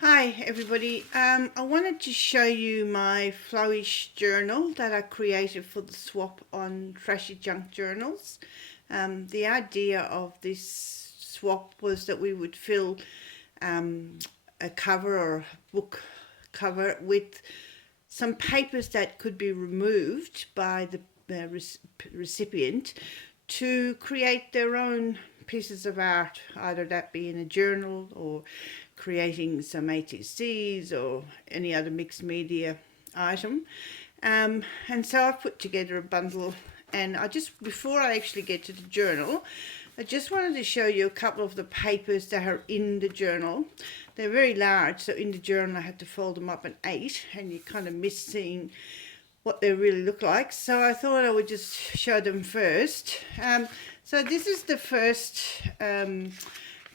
Hi everybody, I wanted to show you my Flowish journal that I created for the swap on Trashy Junk Journals. The idea of this swap was that we would fill a cover or book cover with some papers that could be removed by the recipient to create their own pieces of art, either that be in a journal or creating some ATCs or any other mixed media item. And so I've put together a bundle, and before I actually get to the journal, I just wanted to show you a couple of the papers that are in the journal. They're very large, so in the journal I had to fold them up in 8, and you kind of miss seeing what they really look like. So I thought I would just show them first. So this is the first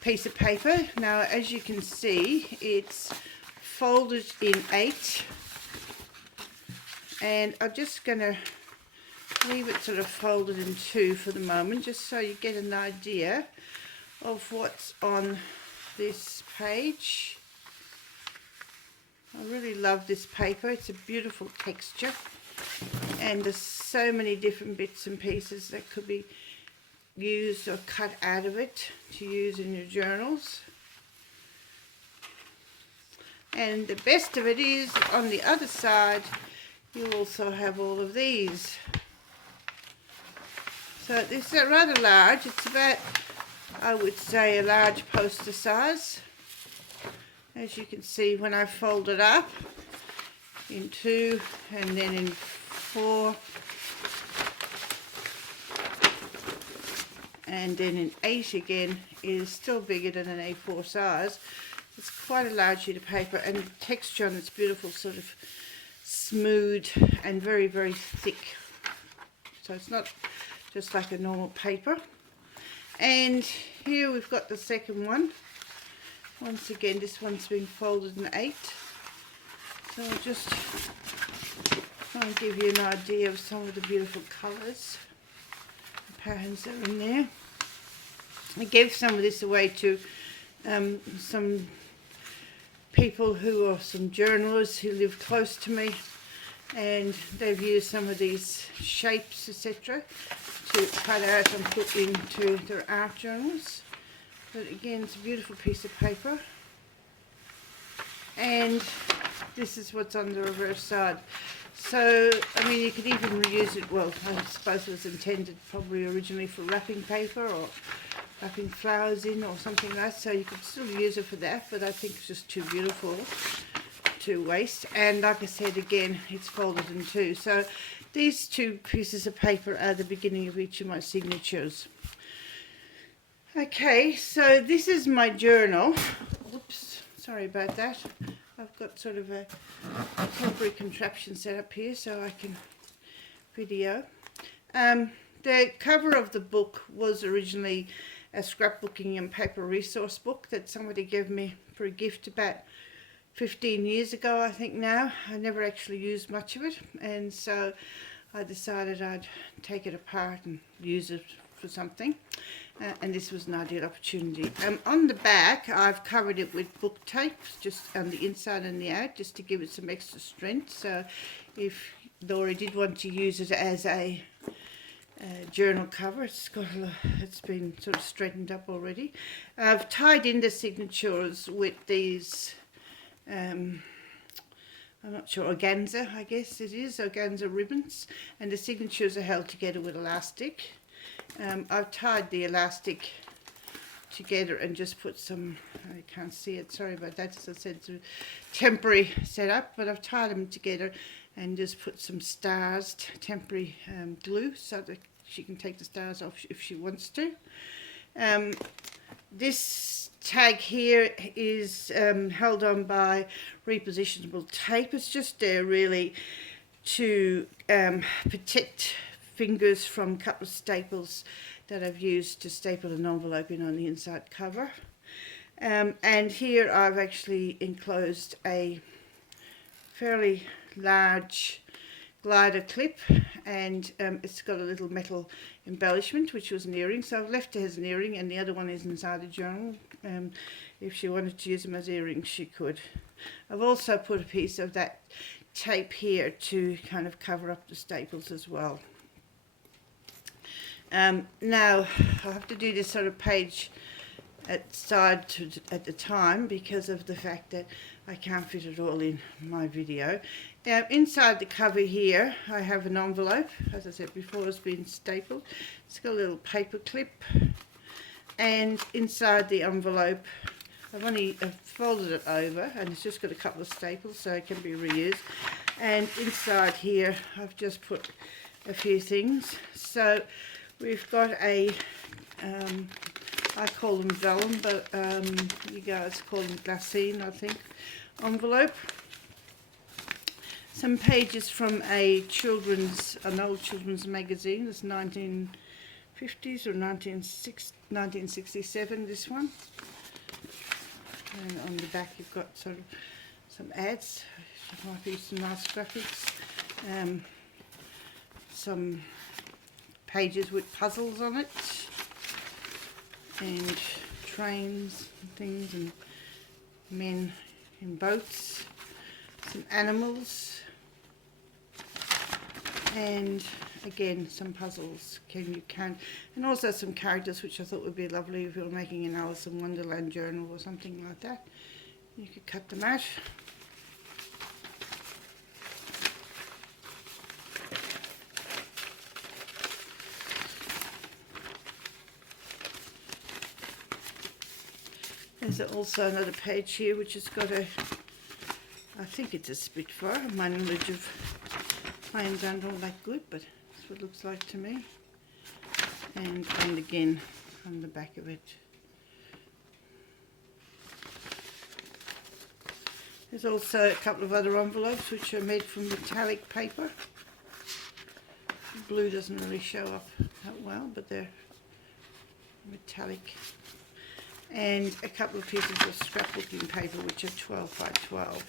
piece of paper. Now, as you can see, it's folded in 8, and I'm just going to leave it sort of folded in 2 for the moment, just so you get an idea of what's on this page. I really love this paper. It's a beautiful texture, and there's so many different bits and pieces that could be used or cut out of it to use in your journals. And the best of it is, on the other side you also have all of these. So this is rather large. It's about, I would say, a large poster size. As you can see, when I fold it up in 2 and then in 4 and then in 8 again, is still bigger than an A4 size. It's quite a large sheet of paper, and the texture on it's beautiful, sort of smooth and very, very thick. So it's not just like a normal paper. And here we've got the second one. Once again, this one's been folded in 8. So I'll just try and give you an idea of some of the beautiful colours and patterns that are in there. I gave some of this away to some people who are some journalists who live close to me, and they've used some of these shapes, etc., to cut out and put into their art journals. But again, it's a beautiful piece of paper. And this is what's on the reverse side. So, I mean, you could even reuse it, well, I suppose it was intended probably originally for wrapping paper or wrapping flowers in or something like that, so you could still use it for that, but I think it's just too beautiful to waste. And like I said, again, it's folded in 2. So these 2 pieces of paper are the beginning of each of my signatures. Okay, so this is my journal. Whoops, sorry about that. I've got sort of a temporary contraption set up here so I can video. The cover of the book was originally a scrapbooking and paper resource book that somebody gave me for a gift about 15 years ago, I think now. I never actually used much of it, and so I decided I'd take it apart and use it for something. And this was an ideal opportunity. On the back, I've covered it with book tape, just on the inside and the out, just to give it some extra strength. So if Laura did want to use it as a journal cover, it's been sort of straightened up already. I've tied in the signatures with these, I'm not sure, organza, I guess it is, organza ribbons, and the signatures are held together with elastic. I've tied the elastic together and just put some, I can't see it, sorry about that, as I said, it's a temporary setup, but I've tied them together and just put some stars, temporary glue, so that she can take the stars off if she wants to. This tag here is held on by repositionable tape. It's just there really to protect fingers from a couple of staples that I've used to staple an envelope in on the inside cover. And here I've actually enclosed a fairly large glider clip, and it's got a little metal embellishment, which was an earring, so I've left it as an earring, and the other one is inside the journal. if she wanted to use them as earrings, she could. I've also put a piece of that tape here to kind of cover up the staples as well. Now I have to do this sort of page at the time because of the fact that I can't fit it all in my video. Now inside the cover here I have an envelope, as I said before, it's been stapled. It's got a little paper clip, and inside the envelope I've folded it over, and it's just got a couple of staples so it can be reused. And inside here I've just put a few things. So we've got a I call them vellum, but you guys call them glassine, I think, envelope. Some pages from an old children's magazine. It's 1950s or 1967, this one. And on the back you've got sort of some ads. There might be some nice graphics. Some pages with puzzles on it, and trains and things, and men in boats, some animals, and again some puzzles, and also some characters, which I thought would be lovely if you were making an Alice in Wonderland journal or something like that. You could cut them out. There's also another page here which has got I think it's a Spitfire. My knowledge of planes aren't all that good, but that's what it looks like to me. And again on the back of it. There's also a couple of other envelopes which are made from metallic paper. The blue doesn't really show up that well, but they're metallic. And a couple of pieces of scrapbooking paper which are 12 by 12.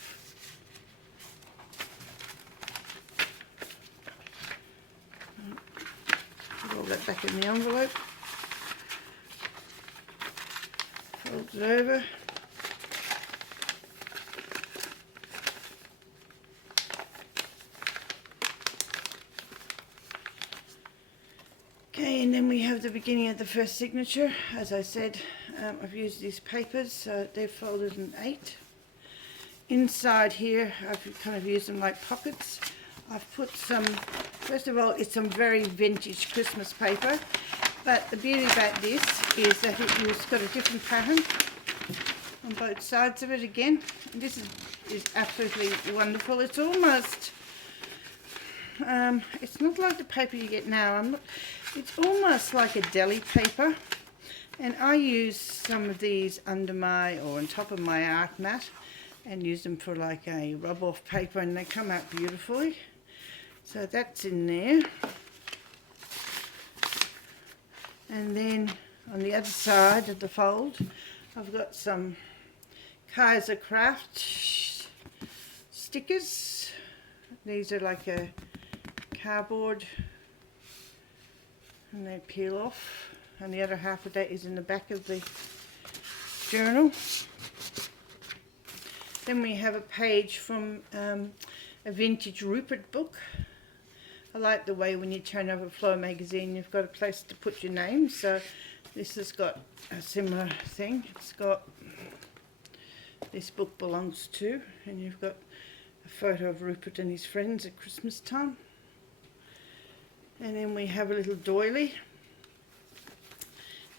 Put all that back in the envelope. Fold it over. Okay, and then we have the beginning of the first signature. As I said, I've used these papers, so they're folded in 8. Inside here, I've kind of used them like pockets. I've put some, first of all, it's some very vintage Christmas paper, but the beauty about this is that it's got a different pattern on both sides of it again. And this is absolutely wonderful. It's almost, it's not like the paper you get now. It's almost like a deli paper, and I use some of these under or on top of my art mat, and use them for like a rub-off paper, and they come out beautifully. So that's in there. And then on the other side of the fold, I've got some Kaiser Craft stickers. These are like a cardboard, and they peel off, and the other half of that is in the back of the journal. Then we have a page from a vintage Rupert book. I like the way when you turn over Flow magazine you've got a place to put your name, so this has got a similar thing. It's got this book belongs to, and you've got a photo of Rupert and his friends at Christmas time. And then we have a little doily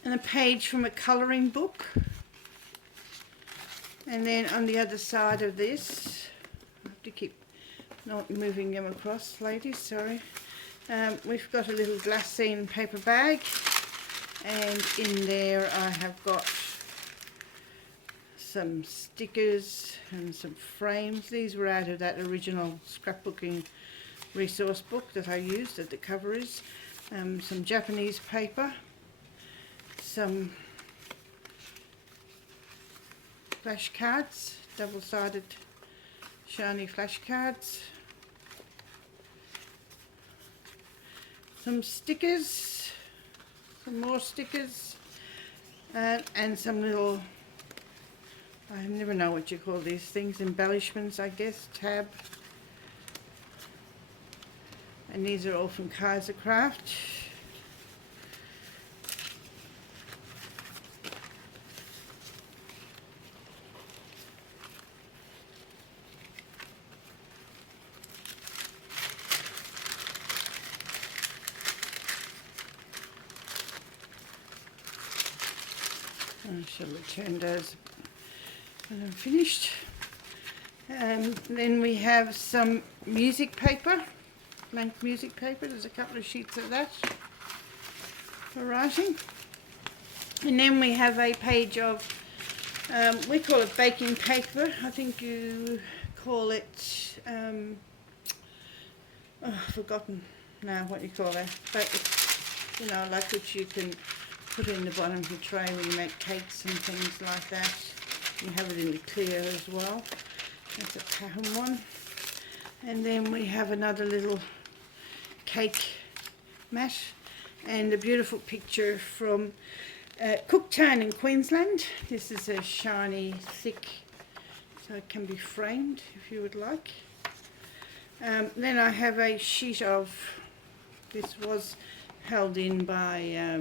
and a page from a colouring book. And then on the other side of this, I have to keep not moving them across, ladies, sorry. We've got a little glassine paper bag, and in there I have got some stickers and some frames. These were out of that original scrapbooking resource book that I used, that the cover is. Some Japanese paper, some flash cards, double-sided shiny flash cards, some stickers, some more stickers, and some little I never know what you call these things, embellishments I guess, tab. And these are all from Kaiser Craft. I shall return those when I'm finished. Then we have some music paper, blank music paper. There's a couple of sheets of that for writing. And then we have a page of, we call it baking paper. I think you call it, I've forgotten now what you call that. But it's, you know, like which you can put in the bottom of your tray when you make cakes and things like that. You have it in the clear as well. That's a pattern one. And then we have another little cake mat and a beautiful picture from Cooktown in Queensland. This is a shiny, thick, so it can be framed if you would like. Then I have a sheet of, this was held in by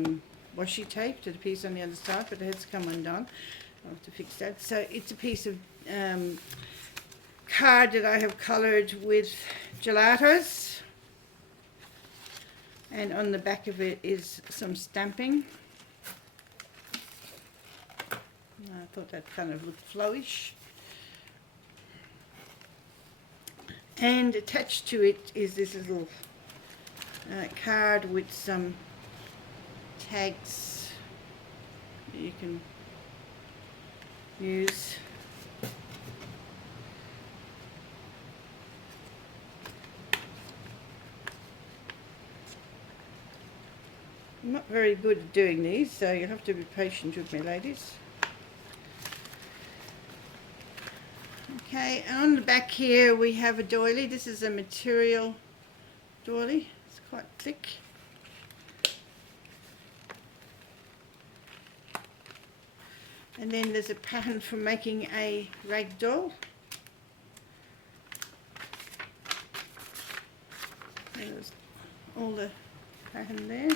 washi tape to the piece on the other side, but it has come undone. I'll have to fix that. So it's a piece of card that I have coloured with gelatos, and on the back of it is some stamping. I thought that kind of looked flowish. And attached to it is this little card with some tags that you can use. I'm not very good at doing these, so you'll have to be patient with me, ladies. Okay, and on the back here we have a doily. This is a material doily. It's quite thick. And then there's a pattern for making a rag doll. There's all the pattern there.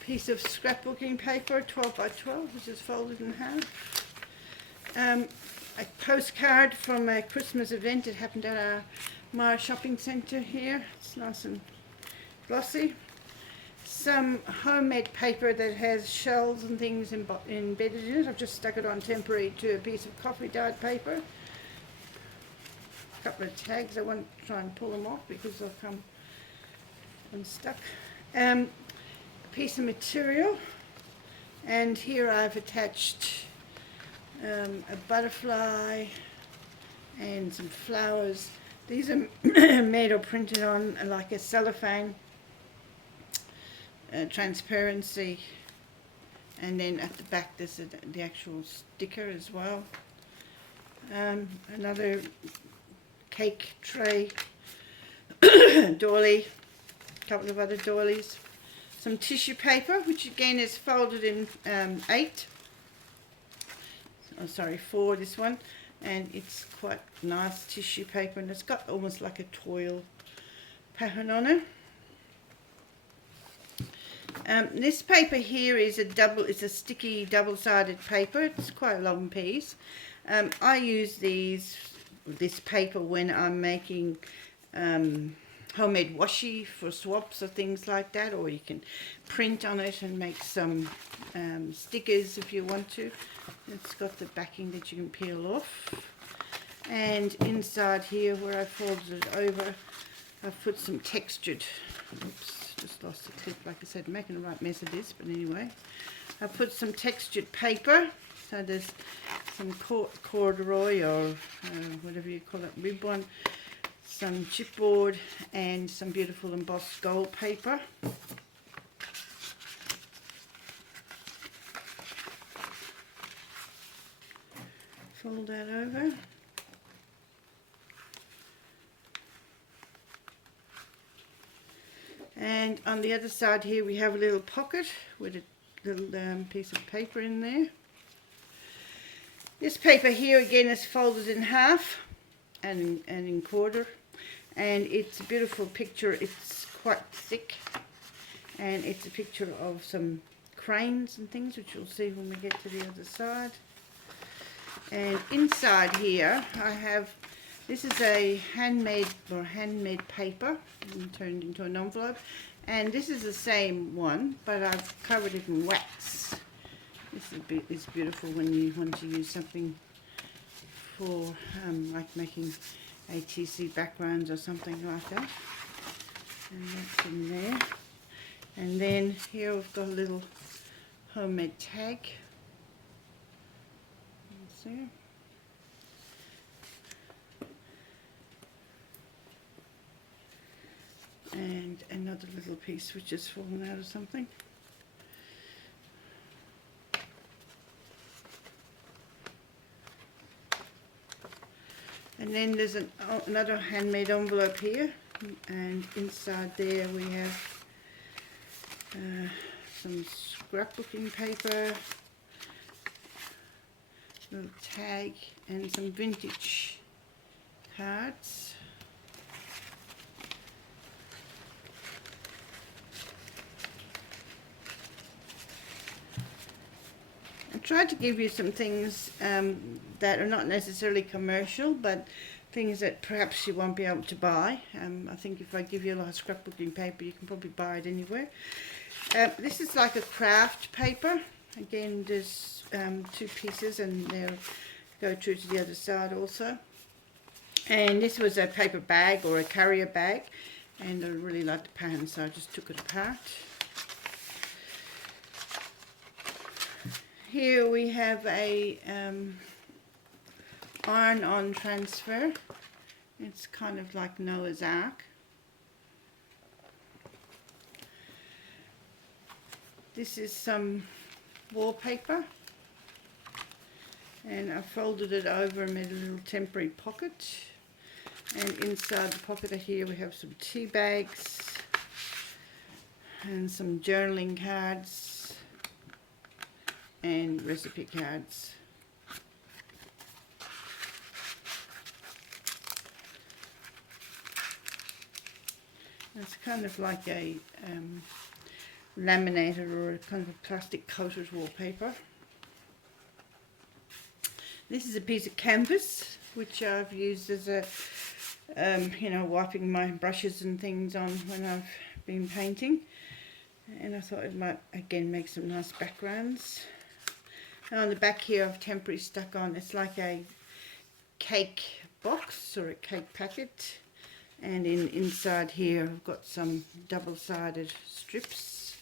Piece of scrapbooking paper, 12 by 12, which is folded in half. A postcard from a Christmas event that happened at our Mara shopping centre here. It's nice and glossy. Some homemade paper that has shells and things embedded in it. I've just stuck it on temporary to a piece of coffee dyed paper. A couple of tags. I won't try and pull them off because they'll come unstuck. A piece of material, and here I've attached a butterfly and some flowers. These are made or printed on like a cellophane transparency, and then at the back there's the actual sticker as well. Another cake tray, doily, a couple of other doilies, some tissue paper which again is folded in 4 this one, and it's quite nice tissue paper, and it's got almost like a toil pattern on it. This paper here is it's a sticky double-sided paper. It's quite a long piece. I use this paper when I'm making homemade washi for swaps or things like that, or you can print on it and make some stickers if you want to. It's got the backing that you can peel off, and inside here where I folded it over, I've put some textured, oops, just lost the clip, like I said, making a right mess of this, but anyway, I put some textured paper. So there's some corduroy or whatever you call it, ribbon, some chipboard, and some beautiful embossed gold paper. Fold that over. And on the other side here we have a little pocket with a little piece of paper in there. This paper here again is folded in half and in quarter, and it's a beautiful picture. It's quite thick, and it's a picture of some cranes and things, which you'll see when we get to the other side. And inside here I have, this is a handmade paper turned into an envelope, and this is the same one, but I've covered it in wax. This is beautiful when you want to use something for like making ATC backgrounds or something like that. And that's in there. And then here we've got a little homemade tag. That's there. And another little piece which has fallen out of something. And then there's another handmade envelope here, and inside there we have some scrapbooking paper, little tag, and some vintage cards. I tried to give you some things that are not necessarily commercial, but things that perhaps you won't be able to buy. I think if I give you a lot of scrapbooking paper, you can probably buy it anywhere. This is like a craft paper. Again, there's 2 pieces, and they'll go through to the other side also. And this was a paper bag or a carrier bag, and I really liked the pattern, so I just took it apart. Here we have a iron-on transfer. It's kind of like Noah's Ark. This is some wallpaper, and I folded it over and made a little temporary pocket. And inside the pocket here we have some tea bags and some journaling cards and recipe cards. It's kind of like a laminated or a kind of a plastic coated wallpaper. This is a piece of canvas which I've used as a you know, wiping my brushes and things on when I've been painting, and I thought it might again make some nice backgrounds. And on the back here I've temporarily stuck on, it's like a cake box or a cake packet, and inside here I've got some double-sided strips.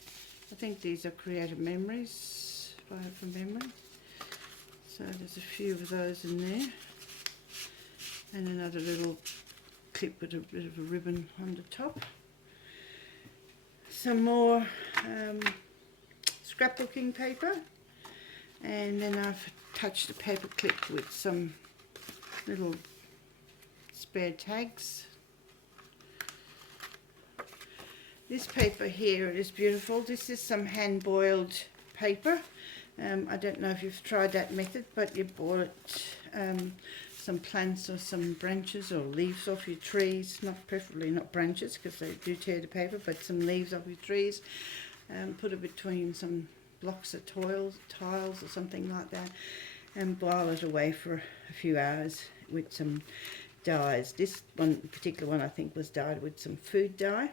I think these are Creative Memories, if I have from memory. So there's a few of those in there, and another little clip with a bit of a ribbon on the top. Some more scrapbooking paper, and then I've attached a paper clip with some little spare tags. This paper here is beautiful. This is some hand-boiled paper. I don't know if you've tried that method, but you boil some plants or some branches or leaves off your trees, preferably not branches because they do tear the paper, but some leaves off your trees, put it between some blocks of tiles or something like that, and boil it away for a few hours with some dyes. This one, particular one, I think was dyed with some food dye,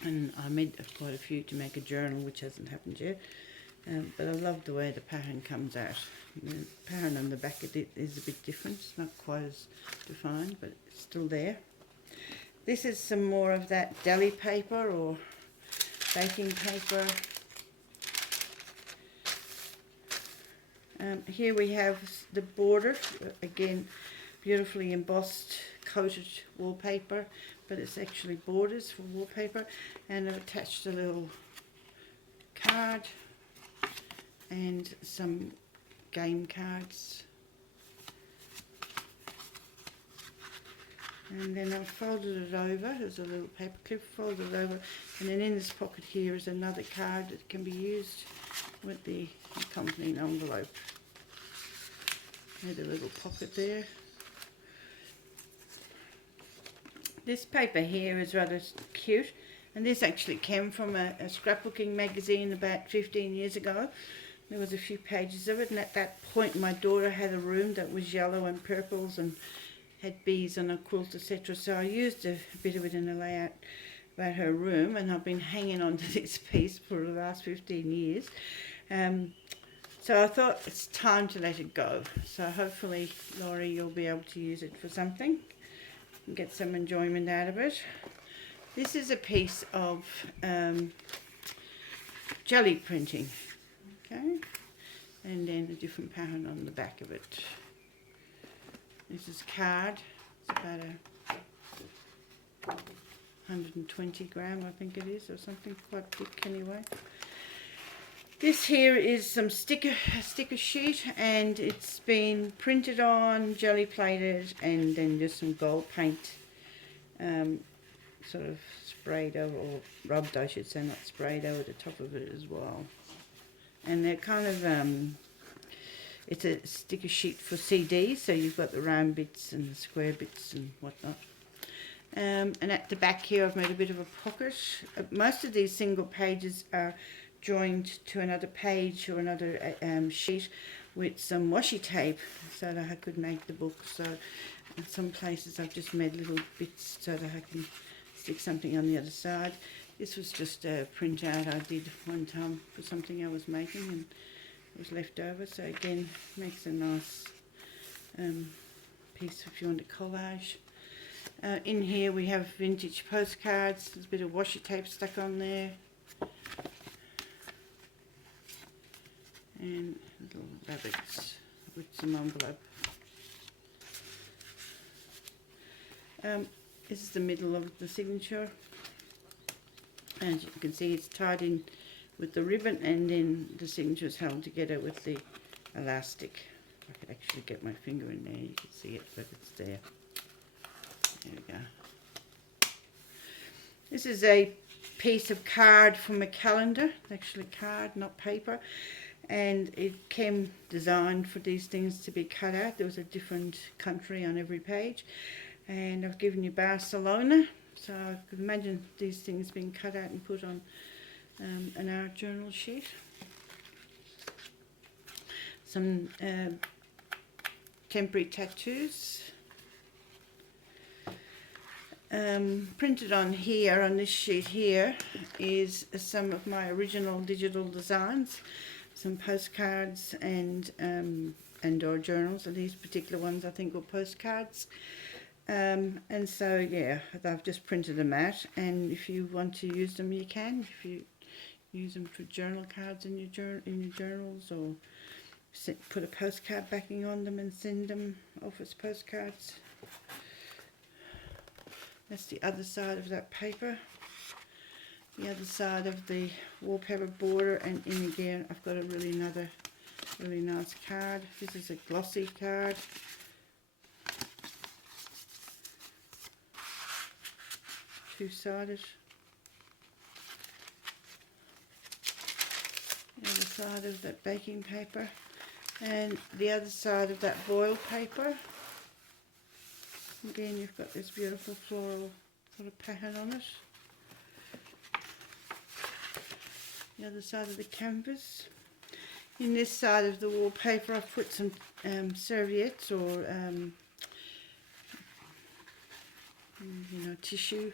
and I made quite a few to make a journal, which hasn't happened yet. But I love the way the pattern comes out. The pattern on the back of it is a bit different. It's not quite as defined, but it's still there. This is some more of that deli paper or baking paper. Here we have the border, again beautifully embossed coated wallpaper, but it's actually borders for wallpaper, and I've attached a little card and some game cards, and then I've folded it over. There's a little paper clip, folded it over, and then in this pocket here is another card that can be used with the accompanying envelope. With a little pocket there. This paper here is rather cute, and this actually came from a scrapbooking magazine about 15 years ago. There was a few pages of it, and at that point my daughter had a room that was yellow and purples and had bees on a quilt, etc. So I used a bit of it in the layout about her room, and I've been hanging on to this piece for the last 15 years. So I thought it's time to let it go. So hopefully, Laurie, you'll be able to use it for something and get some enjoyment out of it. This is a piece of jelly printing, okay, and then a different pattern on the back of it. This is card. It's about a 120 gram, I think it is, or something quite thick anyway. This here is some sticker sheet, and it's been printed on, jelly plated, and then just some gold paint sort of sprayed over, or rubbed I should say, not sprayed over the top of it as well. And they're kind of, it's a sticker sheet for CDs, so you've got the round bits and the square bits and whatnot. And at the back here I've made a bit of a pocket. Most of these single pages are joined to another page or another sheet with some washi tape so that I could make the book. So in some places I've just made little bits so that I can stick something on the other side. This was just a printout I did one time for something I was making, and it was left over, so again makes a nice piece if you want a collage. In here we have vintage postcards. There's a bit of washi tape stuck on there, and little rabbits with some envelope. This is the middle of the signature. As you can see, it's tied in with the ribbon, and then the signature is held together with the elastic. If I could actually get my finger in there, you can see it, but it's there. There we go. This is a piece of card from a calendar, actually card, not paper, and it came designed for these things to be cut out. There was a different country on every page, and I've given you Barcelona, so I could imagine these things being cut out and put on an art journal sheet. Some temporary tattoos. Printed on here, on this sheet here, is some of my original digital designs, some postcards and or journals, and these particular ones I think were postcards. And so yeah, I've just printed them out, and if you want to use them you can. If you use them for journal cards in your journals, or put a postcard backing on them and send them off as postcards. That's the other side of that paper. The other side of the wallpaper border, and in again I've got a really nice card. This is a glossy card. Two-sided. The other side of that baking paper, and the other side of that foil paper. Again, you've got this beautiful floral sort of pattern on it. The other side of the canvas. In this side of the wallpaper, I've put some serviettes or tissue,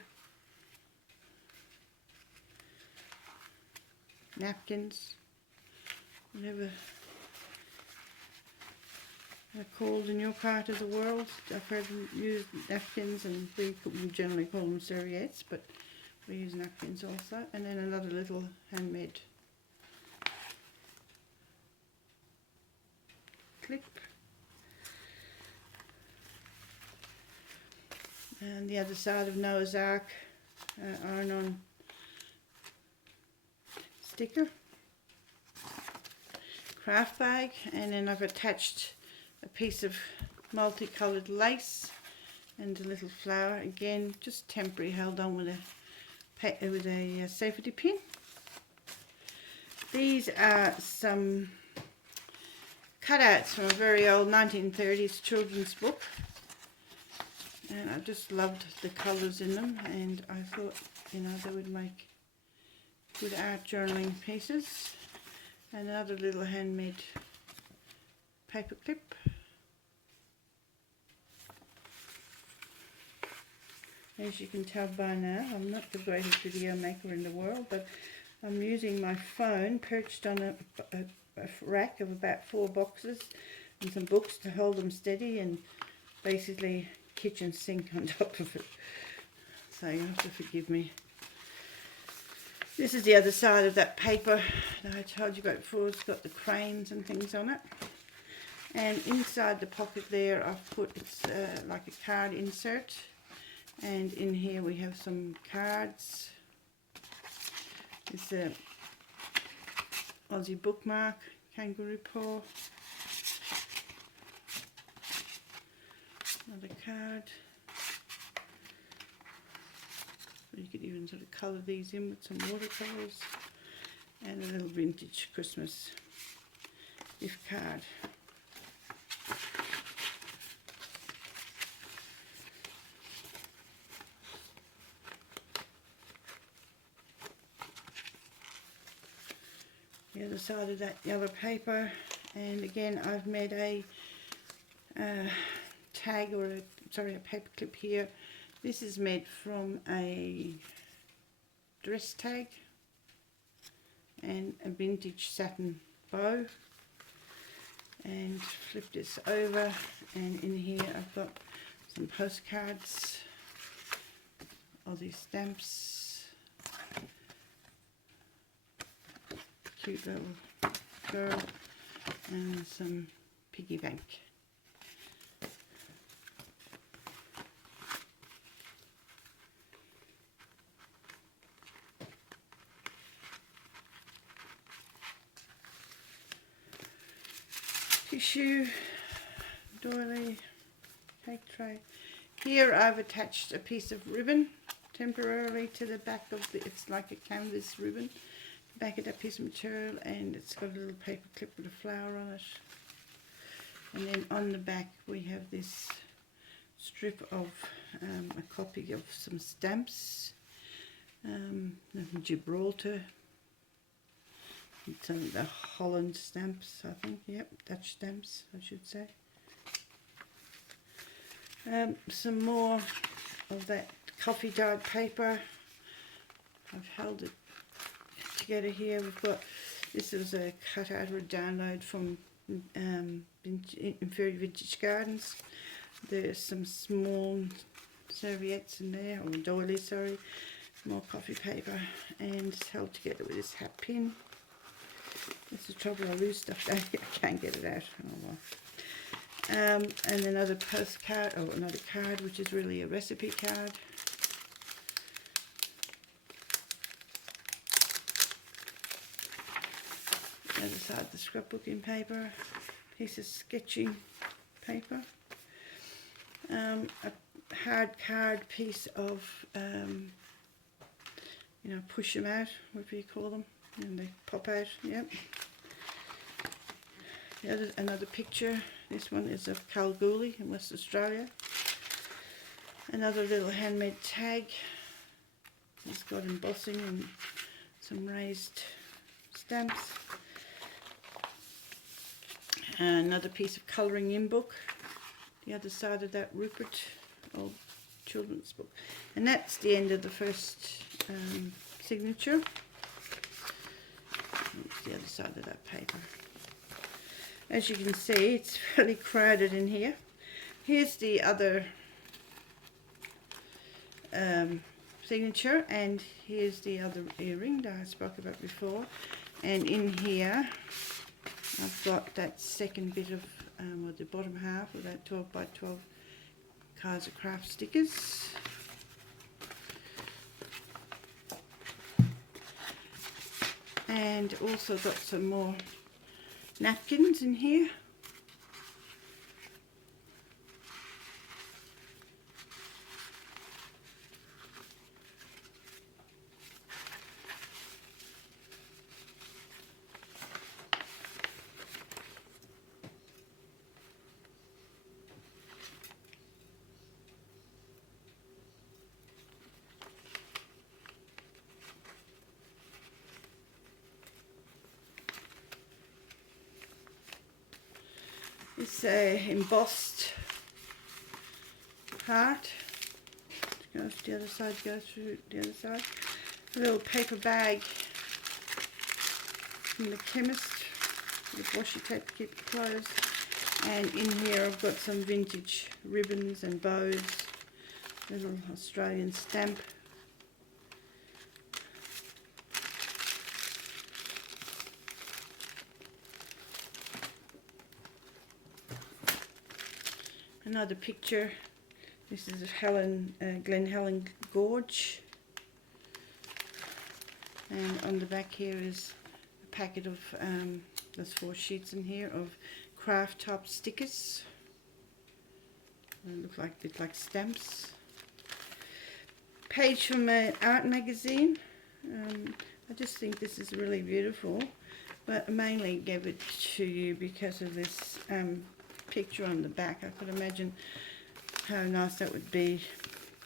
napkins, whatever they're called in your part of the world. I've heard them use napkins, and we generally call them serviettes, but we use napkins also. And then another little handmade clip. And the other side of Noah's Ark iron-on sticker. Craft bag, and then I've attached a piece of multicoloured lace and a little flower, again just temporary, held on with a safety pin. These are some cutouts from a very old 1930s children's book. And I just loved the colours in them, and I thought, you know, they would make good art journaling pieces. And another little handmade paper clip. As you can tell by now, I'm not the greatest video maker in the world, but I'm using my phone perched on a rack of about 4 boxes and some books to hold them steady, and basically kitchen sink on top of it. So you have to forgive me. This is the other side of that paper that I told you about before. It's got the cranes and things on it. And inside the pocket there I've put, it's like a card insert. And in here we have some cards. It's a Aussie bookmark, kangaroo paw. Another card. You could even sort of colour these in with some watercolours. And a little vintage Christmas gift card. The other side of that yellow paper, and again I've made a tag, or a paper clip here. This is made from a dress tag and a vintage satin bow, and flip this over, and in here I've got some postcards, Aussie stamps, cute little girl, and some piggy bank. Tissue, doily, cake tray. Here I've attached a piece of ribbon temporarily to the back of the, it's like a canvas ribbon, back of that piece of material, and it's got a little paper clip with a flower on it. And then on the back we have this strip of a copy of some stamps, Gibraltar. Some of the Holland stamps, I think, yep, Dutch stamps, I should say. Some more of that coffee dyed paper. I've held it together here. We've got, this is a cutout or a download from Inferior Vintage Gardens. There's some small serviettes in there, or doilies, sorry, more coffee paper, and it's held together with this hat pin. That's the trouble, I lose stuff down here, I can't get it out. Oh well. And another postcard, or another card, which is really a recipe card. The other side, the scrapbooking paper, piece of sketching paper, a hard card piece of, you know, push them out, whatever you call them. And they pop out, yep. Another picture. This one is of Kalgoorlie in West Australia. Another little handmade tag. It's got embossing and some raised stamps. Another piece of colouring in book. The other side of that Rupert old children's book. And that's the end of the first signature. That's the other side of that paper. As you can see, it's fairly crowded in here. Here's the other signature, and here's the other earring that I spoke about before. And in here, I've got that second bit of, or the bottom half of that 12 by 12 Kaiser Craft stickers. And also got some more napkins in here. this embossed heart. Goes to the other side, goes through the other side. A little paper bag from the chemist with washi tape to keep it closed. And in here I've got some vintage ribbons and bows. Little Australian stamp. Another picture. This is Glen Helen Gorge. And on the back here is a packet of, there's 4 sheets in here of craft top stickers. They look like a bit like stamps. Page from an art magazine. I just think this is really beautiful, but I mainly gave it to you because of this picture on the back. I could imagine how nice that would be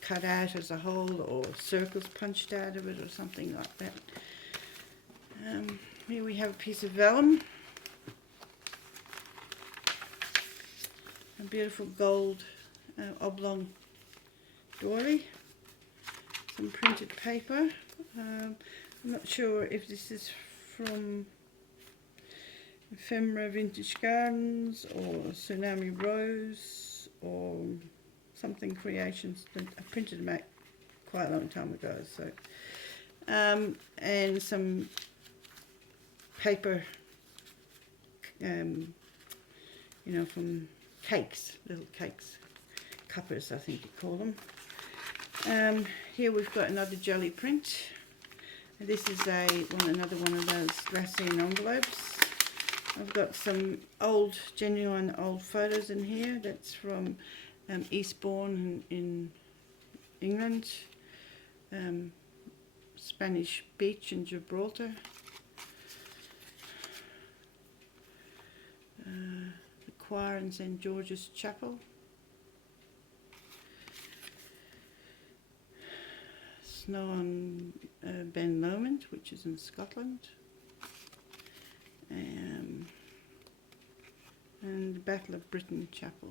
cut out as a whole, or circles punched out of it, or something like that. Here we have a piece of vellum, a beautiful gold oblong doily, some printed paper. I'm not sure if this is from Ephemera Vintage Gardens or Tsunami Rose or something creations. I printed them out quite a long time ago. So, and some paper, you know, from cakes, little cakes, cuppers I think you call them. Here we've got another jelly print. This is another one of those glassine envelopes. I've got some genuine old photos in here. That's from Eastbourne in England, Spanish Beach in Gibraltar, the choir in St George's Chapel, snow on Ben Lomond, which is in Scotland, and the Battle of Britain Chapel.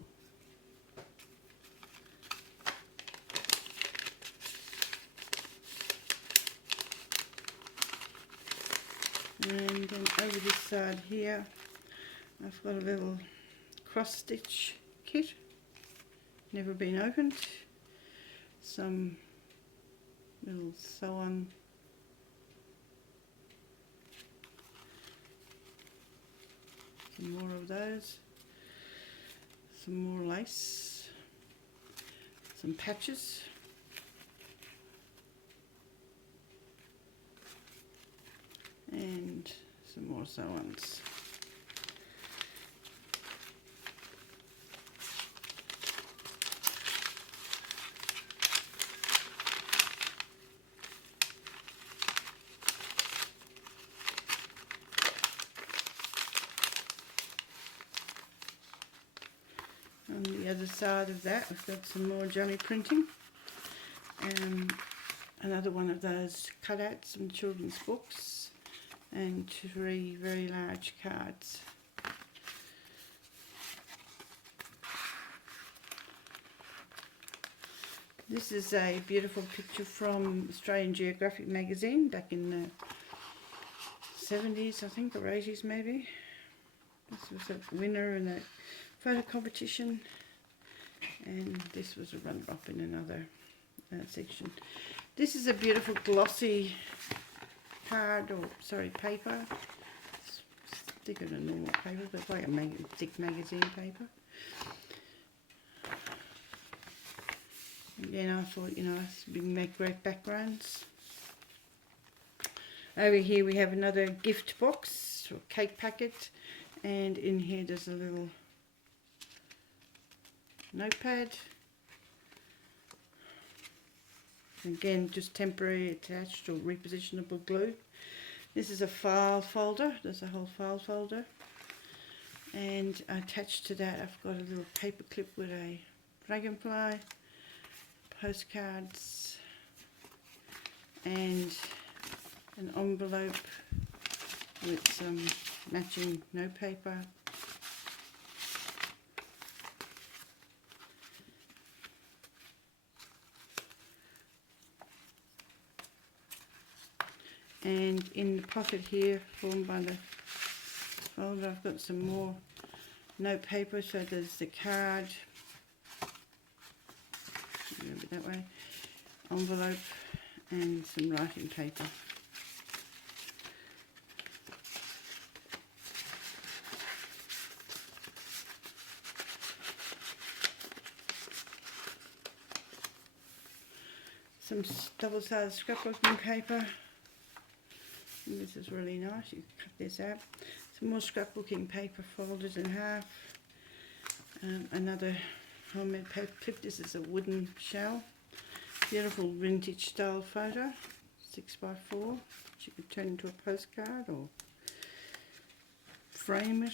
And then over this side here, I've got a little cross stitch kit, never been opened. Some little sew on some more of those, some more lace, some patches, and some more sew-ons. On the other side of that, I've got some more jelly printing. Another one of those cutouts from children's books, and 3 very large cards. This is a beautiful picture from Australian Geographic magazine back in the 70s, I think, or 80s maybe. This was a winner in a photo competition, and this was a runner-up in another section. This is a beautiful glossy card, or sorry, paper. It's thicker than normal paper, but it's like a thick magazine paper. Again, I thought, you know, we make great backgrounds. Over here we have another gift box, or cake packet, and in here there's a little notepad. Again, just temporary attached or repositionable glue. This is a file folder. There's a whole file folder. And attached to that I've got a little paper clip with a dragonfly, postcards, and an envelope with some matching notepaper. And in the pocket here, formed by the folder, I've got some more note paper. So there's the card, move it that way, envelope, and some writing paper. Some double-sided scrapbooking paper. And this is really nice. You can cut this out. Some more scrapbooking paper folded in half. Another homemade paper clip. This is a wooden shell. Beautiful vintage style photo. 6x4. Which you could turn into a postcard or frame it.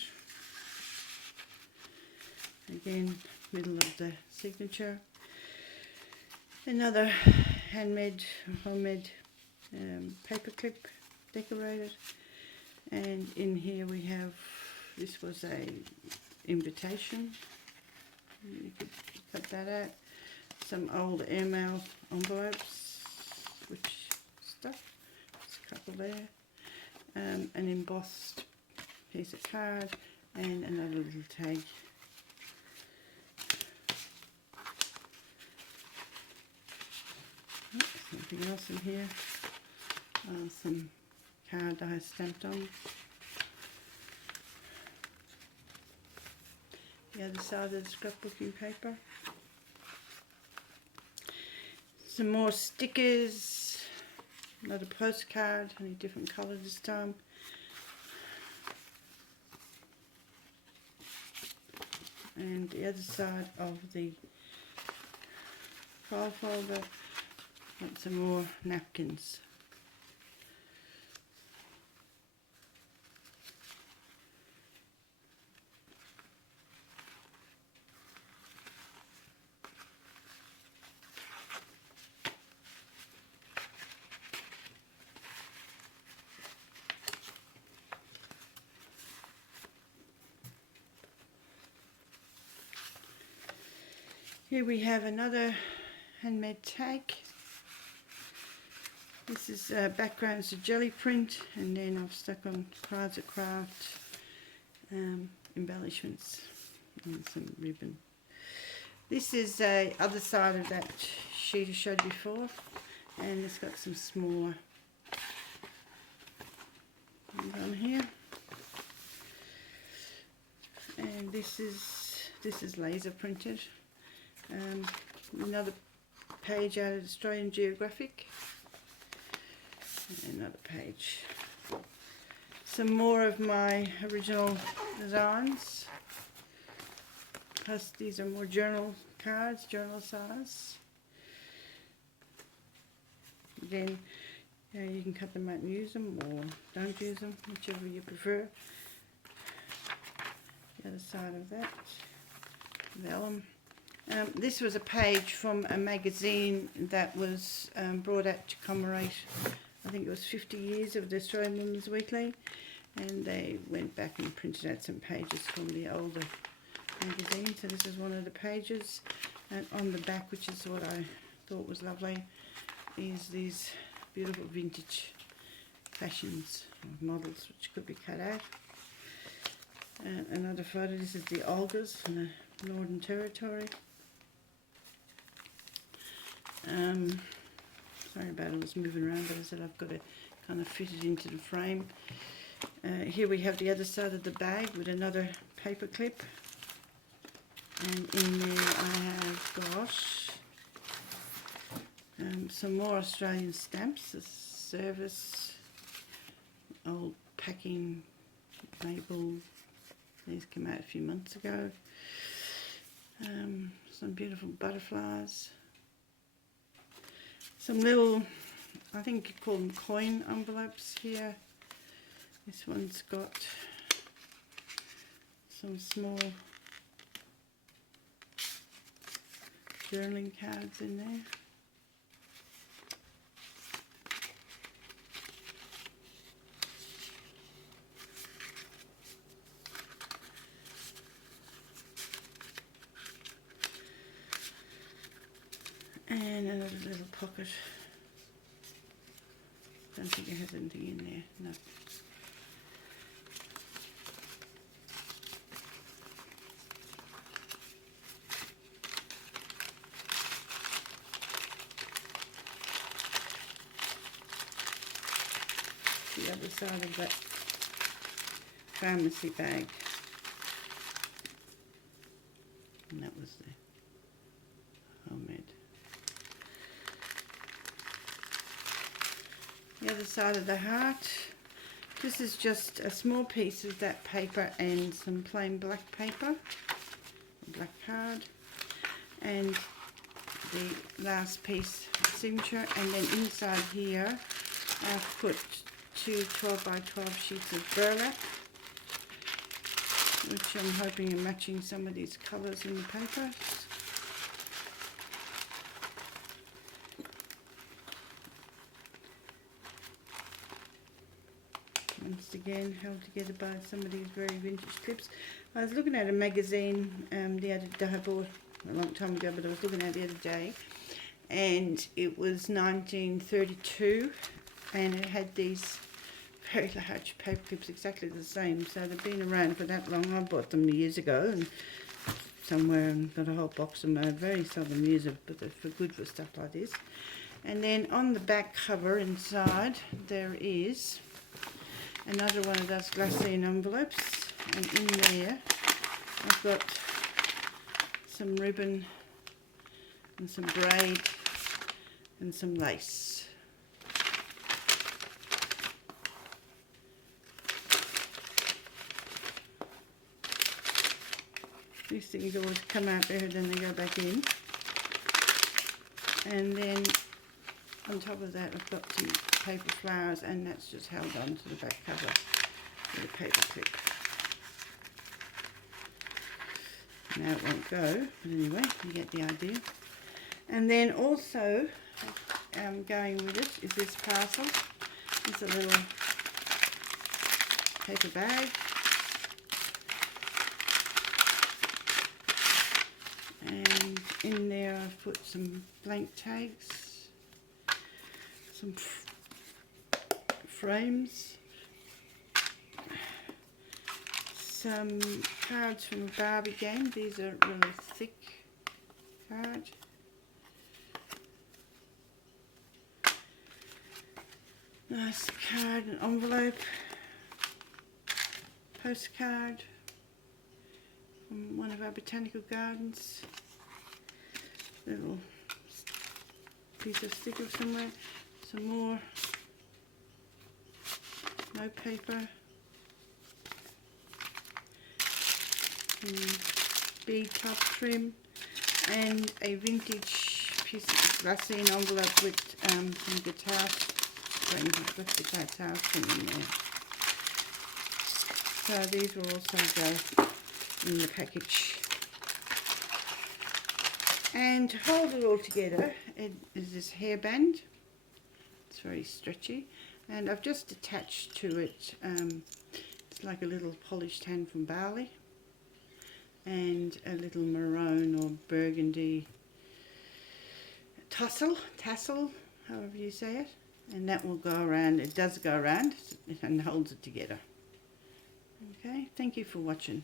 Again, middle of the signature. Another homemade paper clip decorated, and in here we have, this was a invitation, you could cut that out, some old airmail envelopes, which stuff, there's a couple there, an embossed piece of card, and another little tag. Something else in here, some card I stamped on. The other side of the scrapbooking paper. Some more stickers, another postcard, only different colour this time. And the other side of the file folder, got some more napkins. Here we have another handmade tag. This is backgrounds to jelly print, and then I've stuck on cards of craft, embellishments, and some ribbon. This is the other side of that sheet I showed before, and it's got some smaller ones on here. And this is laser printed. Another page out of Australian Geographic. Another page. Some more of my original designs. Plus these are more journal cards, journal size. Then you can cut them out and use them, or don't use them, whichever you prefer. The other side of that, vellum. This was a page from a magazine that was brought out to commemorate, I think it was 50 years of the Australian Women's Weekly, and they went back and printed out some pages from the older magazine. So this is one of the pages, and on the back, which is what I thought was lovely, is these beautiful vintage fashions, models which could be cut out. Another photo, this is the Olgas from the Northern Territory. Sorry about it, I was moving around, but I said I've got to kind of fit it into the frame. Here we have the other side of the bag with another paper clip, and in there I have got some more Australian stamps, a service, old packing label. These came out a few months ago. Some beautiful butterflies. Some little, I think you call them coin envelopes here. This one's got some small journaling cards in there. And another little pocket don't think it has anything in there, no. The other side of that pharmacy bag. And that was the homemade. The other side of the heart. This is just a small piece of that paper and some plain black paper, black card, and the last piece signature, and then inside here I've put two 12 by 12 sheets of burlap, which I'm hoping are matching some of these colours in the paper. Once again held together by some of these very vintage clips. I was looking at a magazine the other day, I bought a long time ago, but I was looking at it the other day, and it was 1932, and it had these very large paper clips exactly the same, so they've been around for that long. I bought them years ago and somewhere and got a whole box of them. I very seldom use it, but they're for good for stuff like this. And then on the back cover inside there is another one of those glassine envelopes, and in there I've got some ribbon and some braid and some lace. These things always come out better than they go back in. And then on top of that I've got some paper flowers, and that's just held on to the back cover with a paper clip. Now it won't go, but anyway, you get the idea. And then also going with it is this parcel. It's a little paper bag. And in there I've put some blank tags, some frames, some cards from a Barbie game. These are really thick cards. Nice card and envelope, postcard from one of our botanical gardens, little piece of sticker somewhere, some more, no paper, bead top trim, and a vintage piece of glassine envelope with some guitar strings. I've got the guitar string in there. So these will also go in the package. And to hold it all together, it is this hairband. It's very stretchy, and I've just attached to it, it's like a little polished hand from Bali, and a little maroon or burgundy tassel, however you say it, and that will go around. It does go around and holds it together. Okay, thank you for watching.